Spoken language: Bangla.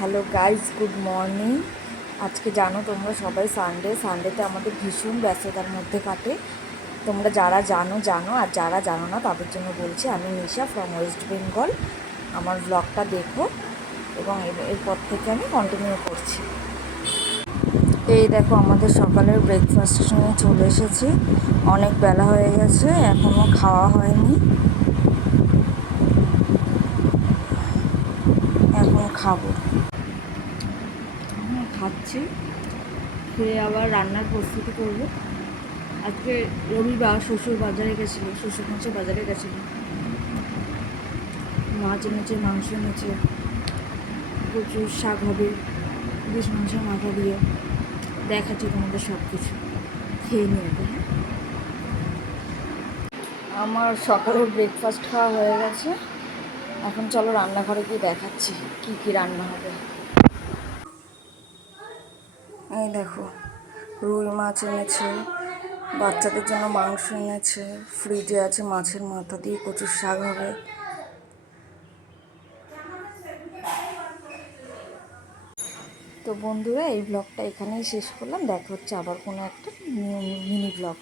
Hello guys, good morning. আজকে জানো তোমরা সবাই সানডেতে আমাদের ভীষণ ব্যস্ততার মধ্যে কাটে। তোমরা যারা জানো আর যারা জানো না তাদের জন্য বলছি, আমি নিশা ফ্রম ওয়েস্ট বেঙ্গল। আমার ব্লগটা দেখো এবং এরপর থেকে আমি কন্টিনিউ করছি। এই দেখো, আমাদের সকালের ব্রেকফাস্টের সময় চলে এসেছি। অনেক বেলা হয়ে গেছে, এখনও খাওয়া হয়নি, এখন খাবো। খাচ্ছি, খেয়ে আবার রান্নার প্রস্তুতি করব। আজকে রবিবার, শ্বশুর বাজারে গেছিলো, শ্বশুরমশাই বাজারে গেছিলো, মাছ এনেছে, মাংস এনেছে, প্রচুর শাক হবে, ইলিশ মাংসের মাথা দিয়ে। দেখাচ্ছি তোমাদের সব কিছু, খেয়ে নিয়ে হবে। আমার সকালের ব্রেকফাস্ট খাওয়া হয়ে গেছে, এখন চলো রান্নাঘরে গিয়ে দেখাচ্ছি কি কি রান্না হবে। এই দেখো, রুই মাছ এনেছে, বাচ্চাদের জন্য মাংস এনেছে, ফ্রিজে আছে মাছের মাথা দিয়ে প্রচুর শাক হবে। তো বন্ধুরা, এই ব্লগটা এখানেই শেষ করলাম। দেখা হচ্ছে আবার কোনো একটা মিনি ব্লগ।